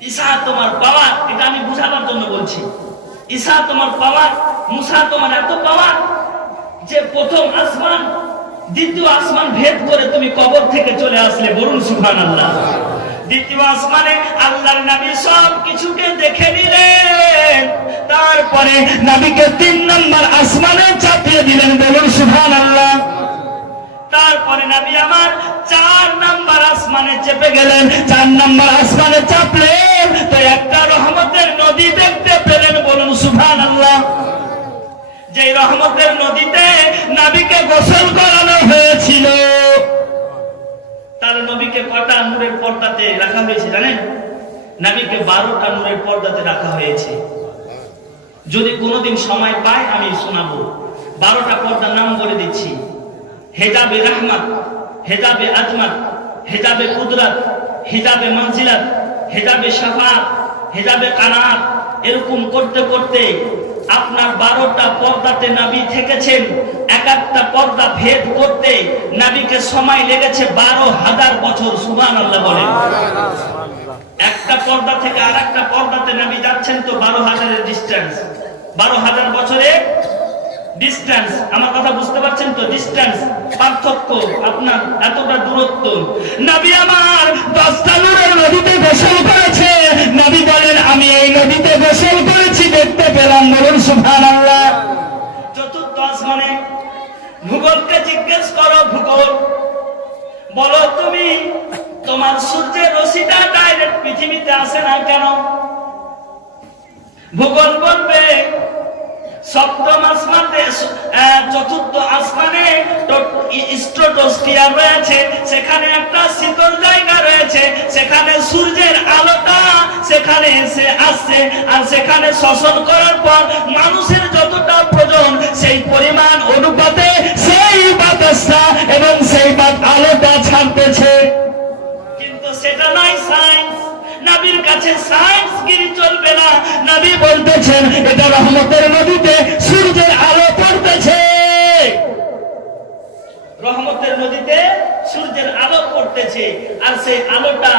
ঈসা তোমার পাওয়ার, এটা আমি বুঝাবার জন্য বলছি। ঈসা তোমার পাওয়ার, মুসা তোমার এত পাওয়ার যে প্রথম আসমান দ্বিতীয় আসমান ভেদ করে তুমি কবর থেকে চলে আসলে, বলুন সুবহানাল্লাহ। দ্বিতীয় আসমানে আল্লাহর নবী সব কিছুকে দেখে নিলেন, তারপরে নবীকে 3 নম্বর আসমানে চাপিয়ে দিলেন, বলুন সুবহানাল্লাহ। তারপরে নবী আমার 4 নম্বর আসমানে চেপে গেলেন। 4 নম্বর আসমানে চাপলেন তো একটা রহমতের নদী দেখতে পেলেন, বলুন সুবহানাল্লাহ। যে রহমতের নদীতে নবীকে গোসল করানো হয়েছিল। তার নবীকে কটা নূরের পর্দাতে রাখা হয়েছে জানেন? নবীকে 12টা নূরের পর্দাতে রাখা হয়েছে। যদি কোনোদিন সময় পাই আমি শোনাবো। 12টা পর্দার নাম বলে দিচ্ছি। হেজাবে রহমত, হেজাবে আজমত, হেজাবে কুদরত, হেজাবে মানজিলাত, হেজাবে শাফাত, হেজাবে কানাত। এরকম করতে করতে আপনার 12টা পর্দাতে নবী থেকেছেন। এক একটা পর্দা ভেদ করতে নবীকে সময় লেগেছে 12,000 বছর। সুবহানাল্লাহ বলেন। একটা পর্দা থেকে আরেকটা পর্দাতে নবী যাচ্ছেন তো 12,000 ডিসটেন্স, 12,000 বছরের ডিসটেন্স। আমার কথা বুঝতে পারছেন তো? ডিসটেন্স, পার্থক্য, আপনার এতটা দূরত্ব। নবী আমার 10টা নূরের নদীতে গোসল করেছে। নবী বলেন আমি এই নদীতে গোসল করেছি, দেখতে পেলাম, বলুন সুবহানাল্লাহ। চতুর্থ আসমানে ভূগোলকে জিজ্ঞেস করো, ভূগোল বলো তুমি তোমার সূর্যের রশ্মিটা ডাইরেক্ট পৃথিবীতে আসে না কেন? ভূগোল বলবে সপ্তম আসমানে, চতুর্থ আসমানে স্ট্রাটোস্ফিয়ার রয়েছে, সেখানে একটা শীতল জায়গা রয়েছে, সেখানে সূর্যের আলোটা সেখানে এসে আসছে, আর সেখানে শোষণ করার পর মানুষের যতটা প্রয়োজন সেই পরিমাণ অনুপাতে সেই বাতাসটা এবং সেই আলোটা ছাড়তেছে। কিন্তু সেটা নয় সায়েন্স। নবীর কাছে সায়েন্স গিরি চলবে না। নবী বলতেছেন এটা রহমতের নদীতে সূর্যের আলো পড়তেছে, রহমতের নদীতে সূর্যের আলো পড়তেছে। আর সেই আলোটা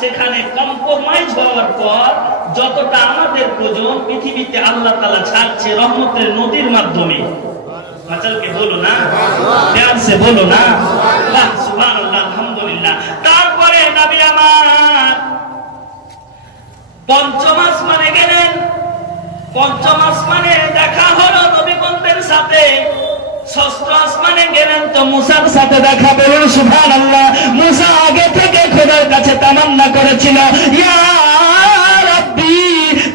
সেখানে কম্প্রোমাইজ হওয়ার পর যতটা আমাদের প্রয়োজন পৃথিবীতে আল্লাহ তাআলা ছাড়ছে রহমতের নদীর মাধ্যমে। মাচালকে বলো না, ধ্যান সে বলো না, বাহ সুবহানাল্লাহ, আলহামদুলিল্লাহ। তারপরে নবী আমার পঞ্চম আসমানে গেলেন। পঞ্চম আসমানে দেখা হলো নবীগণদের সাথে। ষষ্ঠ আসমানে গেলেন তো মুসার সাথে দেখা, বলুন সুবহানাল্লাহ। মুসা আগে থেকে খোদার কাছে তামান্না করেছিল, ইয়া রাব্বি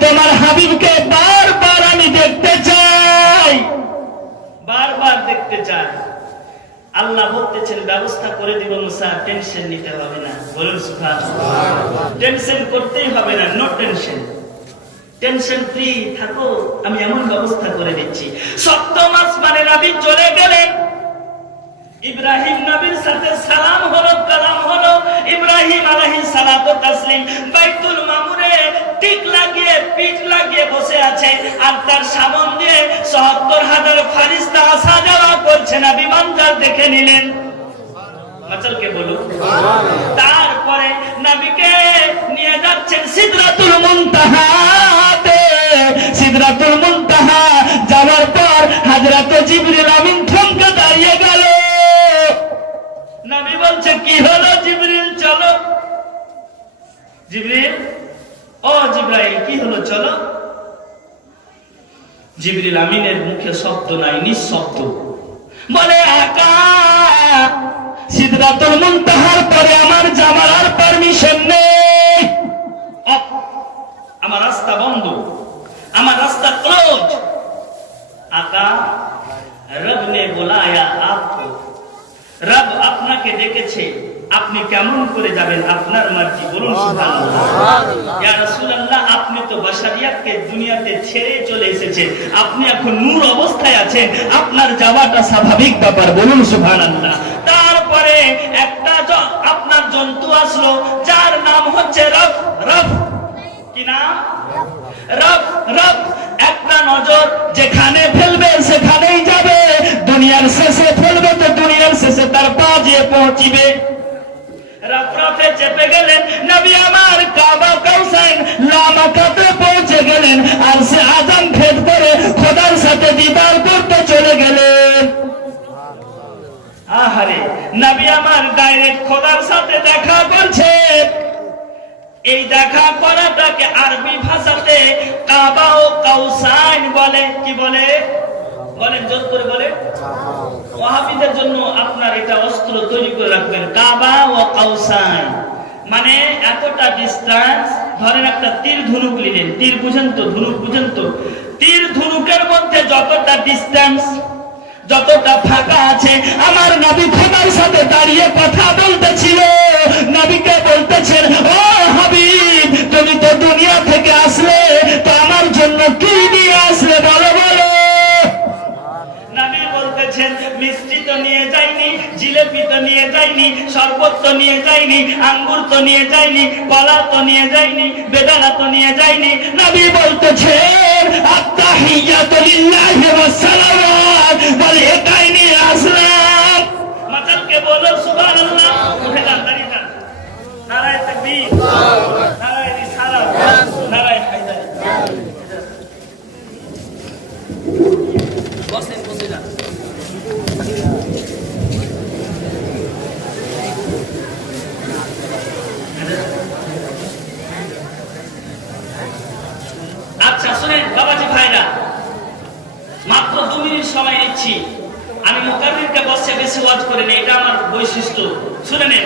তোমার হাবিবকে বারবার আমি দেখতে চাই, বারবার দেখতে চাই। আল্লাহ বলতেছেন ব্যবস্থা করে দিব মুসা, টেনশন নিতে হবে না, বলুন সুবহানাল্লাহ। টেনশন করতেই হবে না, নো টেনশন, টেনশন ফ্রি থাকো, আমি এমন ব্যবস্থা করে দিচ্ছি। সপ্তম আসমানে নবী চলে গেলেন। ইব্রাহিম নবীর সাথে সালাম হলো, কালাম হলো। ইব্রাহিম আলাইহিস সালাতু তাসলিম বাইতুল মামুরে টিক লাগিয়ে পিঠ লাগিয়ে বসে আছে, আর তার সামনে দিয়ে ৭০,০০০ ফেরেশতা আসা যাওয়া করছে। নবী মঞ্জার দেখে নিলেন। মাচালকে বলুন। তারপরে নবীকে নিয়ে যাচ্ছেন সিদরাতুল মুনতাহাতে। সিদরাতুল মুনতাহা যাওয়ার পর হযরত জিবরিল আমিন থমকে দাঁড়িয়ে গেল। নবী বলছে কি হলো জিবরিল, চলো। জিবরিল, ও জিবরাইল কি হলো, চলো। জিবরিল আমিনের মুখে শব্দ নাই, নিঃশব্দ। বলে আকা সিদরাতুল মুনতাহার পরে আমার যাওয়ার আর পারমিশন নেই, আমার রাস্তা বন্ধ, আমার রাস্তা ক্লোজ। আকা রব নে বুলায়া আপকো, রব আপনাকে ডেকেছে, আপনি কেমন করে যাবেন, আপনার মার্জি, বলুন সুবহানাল্লাহ। ইয়া রাসূলুল্লাহ আপনি তো বাশারিয়াতকে দুনিয়াতে ছেড়ে চলে এসেছেন, আপনি এখন নূর অবস্থায় আছেন, আপনার যাওয়াটা স্বাভাবিক ব্যাপার, বলুন সুবহানাল্লাহ। তারপরে একটা আপনার জন্তু আসলো যার নাম হচ্ছে রব। রব কি নাম? রব। রব একটা নজর যেখানে ফেলবে সেখানেই যাবে, দুনিয়ার শেষে ফেলবে তো দুনিয়ার শেষে তার পা যেয়ে পৌঁছিবে। রাফরাফে চেপে গেলেন নবী আমার, কাবা কাউসাইন নবী আমার ডাইরেক্ট খোদার সাথে দেখা করছে। এই দেখা করাটাকে আরবি ভাষাতে কাবা ও কাউসাইন বলে। কি বলে? বলেন, জোর করে বলে। ওয়াহাবিদের জন্য আপনার এটা অস্ত্র তৈরি করে রাখবেন, কাবা ও কাউসাইন মানে এতটা ডিসটেন্স। ধরেন একটা তীর ধনুক নিলেন, তীর বুঝেন তো, ধনুক বুঝেন তো, তীর ধনুকের মধ্যে যতটা ডিসটেন্স, যতটা ফাঁকা আছে, আমার নবী খোদার সাথে দাঁড়িয়ে কথা বলতেছিল। নবীকে বলতেছেন, ও হাবিব, তুমি তো দুনিয়া থেকে আসলে, তো আমার জন্য কি নিয়ে আসলে বলো বলো। নবী বলতেছেন, মিষ্টি তো নিয়ে যাইনি, জিলেপি তো নিয়ে যাইনি, শরবত তো নিয়ে যাইনি, আঙ্গুর তো নিয়ে যাইনি, কলা তো নিয়ে যাইনি, বেদানা তো নিয়ে যাইনি। নবী বলতেছেন, আত্তাহিয়াতু লিল্লাহি ওয়াস সালাওয়াত, বলে এটাই নিয়ে আসলাম। মাতালকে বলো সুবহানাল্লাহ। উঠে যান, দাঁড়িয়ে যান। নারায়ে তাকবীর, নারায়ে রিসালাত, নারায়ে হায়দার। বসেন, বসে যান। আচ্ছা শুনেন বাবাজি ভাইরা, মাত্র 2 মিনিট সময় নিচ্ছি। আমি মুকাররিরকে বসে বেশি ওয়াজ করে নেই, এটা আমার বৈশিষ্ট্য। শুনে নেন,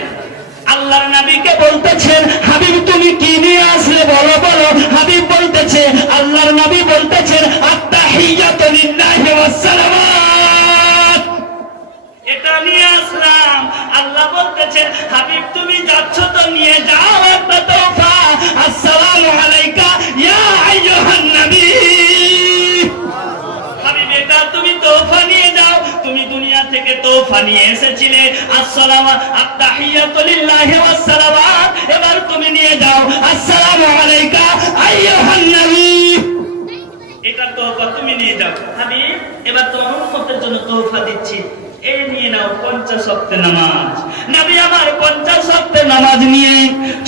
আল্লাহর নবীকে বলতেছেন, হাবিব তুমি কি নিয়ে আসলে বলো বলো। হাবিব বলতেছে, আল্লাহর নবী বলতেছেন, আত্তাহিয়াতু লিল্লাহি ওয়াস সালাওয়াত, এটা নিয়ে আসলাম। আল্লাহ বলতেছেন, হাবিব তুমি যাচ্ছ তো নিয়ে যাও একটা তোহফা। আসসালামু আলাইকা ইয়া আইয়ুহান নবী। হাবিব এটা তুমি তোহফা নিয়ে যাও, তুমি দুনিয়া থেকে তোহফা নিয়ে এসেছিলে। আসসালামু আত্তাহিয়াতু লিল্লাহি ওয়াস সালাওয়াত, এবার তুমি নিয়ে যাও আসসালামু আলাইকা আইয়ুহান নবী। এটা তোহফা তুমি নিয়ে যাও। হাবিব এবার তোমার উম্মতের জন্য তোহফা দিচ্ছি, এই নিয়ে নাও 50 ওয়াক্তের নামাজ। নবী আমার 50 ওয়াক্তের নামাজ নিয়ে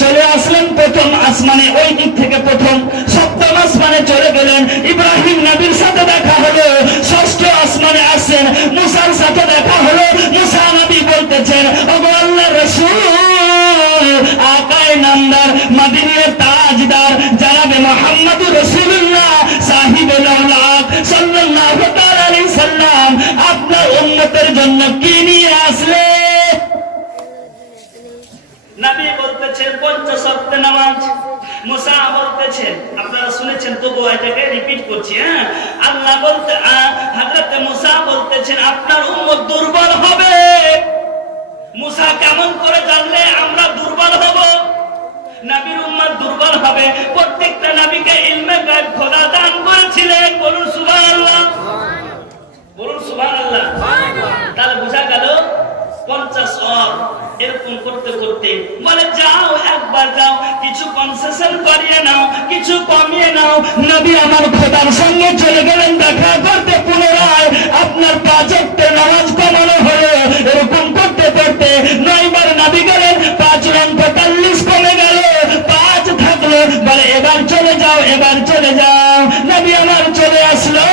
চলে আসলেন প্রথম আসমানে। ওই দিক থেকে প্রথম 7ম আসমানে চলে গেলেন। ইব্রাহিম নবীর সাথে দেখা হলো। 6ষ্ঠ আসমানে আসেন, মুসার সাথে দেখা হলো। মুসা নবী বলতেছেন, ওগো আল্লাহর রাসূল, আকায়ে নামদার, মদিনার তাজদার জনাবে মুহাম্মদুর রাসূলুল্লাহ সাহিবুল আওলাদ সাল্লাল্লাহু তাআলা আলাইহি সাল্লাম আপনার উম্মতের জন্য কি নিয়ে আসলে? নবী বলতেছেন 50 ওয়াক্ত নামাজ। মুসা বলতেছেন, আপনারা শুনেছেন তবু এটাকে রিপিট করছি। হ্যাঁ, আল্লাহ বলতে হযরত মুসা বলতেছেন, আপনার উম্মত দুর্বল হবে। মুসা কেমন করে জানলে আমরা দুর্বল হব? নবীর উম্মত দুর্বল হবে। প্রত্যেকটা নবীকে ইলমে গায়ব খোদা দান করেছিলেন। বলুন সুবহানাল্লাহ, বলুন সুবহানাল্লাহ। তাহলে বোঝা গেল 50 ওয়াক্ত এরকম করতে করতে বলে যাও, একবার যাও, কিছু কনসেশন করিয়ে নাও, কিছু কমিয়ে নাও। নবী আমার খোদার সঙ্গে চলে গেলেন দেখা করতে। পুনরায় আপনার 5 ওয়াক্তের নামাজ কমানো হলো। এরকম করতে করতে 9 বার নবী গেলেন, 5 রং 45 কমে গেল, 5 থাকলো। বলে এবার চলে যাও, এবার চলে যাও। নবী আমার চলে আসলো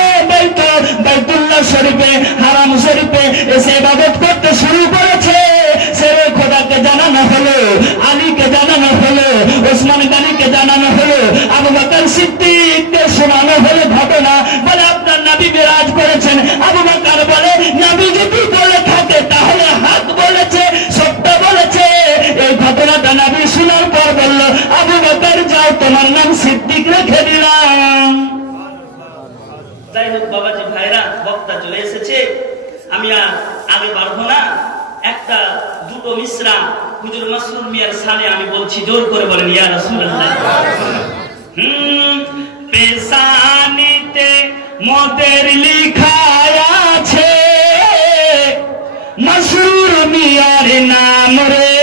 বাইতুল্লাহ শরীফে, হারাম শরীফে এসে ইবাদত করতে শুরু করেছে। সেরে খোদাকে জানানো হলো, আলীকে জানানো হলো, ওসমান গনিকে জানানো হলো, আবু বকর সিদ্দিককে শোনানো হলো ঘটনা। বলে আপনার নবী বিরাজ করেছেন। আবু বকর বলে, নবী যদি বলে থাকে তাহলে হক বলেছে, সত্য বলেছে। এই ঘটনাটা নবী শোনার পর বলল, আবু বকর যাও, তোমার নাম সিদ্দিক রেখে দিলাম। যাই হোক বাবাজি ভাইরা, বক্তা চলে এসেছে, আমি আর আগে বাড়বো না। একটা দুটো মিসরা হুজুর মাসরুর মিয়ার সালে আমি বলছি, জোর করে বলেন ইয়া রাসূলুল্লাহ। পেশানিতে মোদের লিখা আছে মাসরুর মিয়ার নাম রে,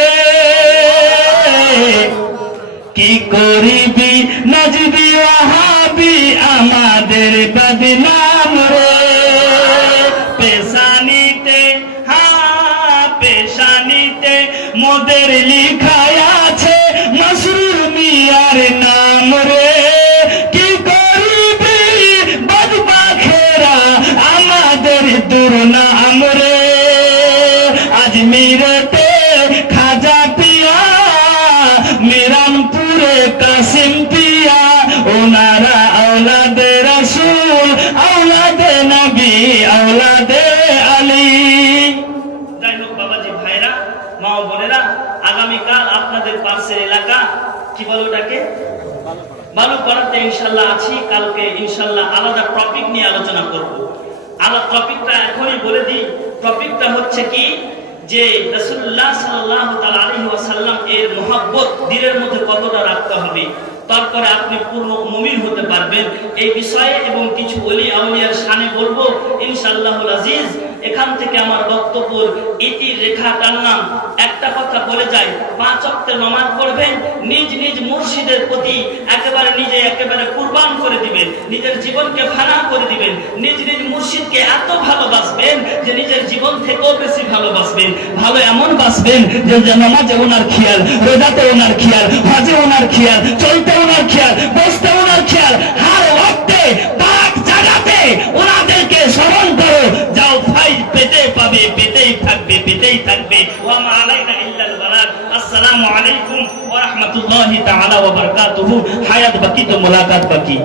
কি করিবি নজবি ওয়াহাবি আমাদের বদনাম রে। পেশানিতে, হ্যাঁ পেশানিতে মোদের লিখা আছে মাসরুর মিয়ার নাম রে, কি করিবি বদবাখেরা আমাদের দুর্নাম রে। আজমিরের বালুপাড়াতে ইনশাআল্লাহ আছি, কালকে ইনশাআল্লাহ আলাদা টপিক নিয়ে আলোচনা করব। আলাদা টপিকটা এখনই বলে দিই, টপিকটা হচ্ছে কি যে রাসূলুল্লাহ সাল্লাল্লাহু তাআলা আলাইহি ওয়াসাল্লাম এর মহব্বত দিলের মধ্যে কতটা রাখতে হবে, তারপরে আপনি পূর্ণ মুমিন হতে পারবেন। এই বিষয়ে এবং কিছু ওলি আউলিয়ার শানে বলবো ইনশাআল্লাহুল আজিজ। এখান থেকে আমার বক্তব্যের ইতি রেখা টানলাম, একটা কথা বলে যাই, 5 ওয়াক্তের নামাজ পড়বেন, নিজ নিজ মুর্শিদের প্রতি একেবারে কুরবান করে দিবেন, নিজের জীবনকে ফানা করে দিবেন, নিজ নিজ মুর্শিদকে এত ভালোবাসবেন যে নিজের জীবন থেকেও বেশি ভালোবাসবেন। ভালো এমন বাসবেন যে নামাজে ওনার খেয়াল, রোজাতে ওনার খেয়াল, হজে ওনার খেয়াল, চলতে ওনার খেয়াল, বসতে ওনার খেয়াল, হার ওয়াক্তে পাক জায়গাতে ওনাদেরকে স্মরণ করো, যাও ফাইজ পেতে পাবে, পেতেই থাকবে, পেতেই থাকবে। ওয়া মা আলাইনা ইল্লাল বালাগ। আসসালামু আলাইকুম ওয়া রাহমাতুল্লাহি তাআলা ওয়া বারাকাতুহু। হায়াত বাকি তো মুলাকাত বাকি।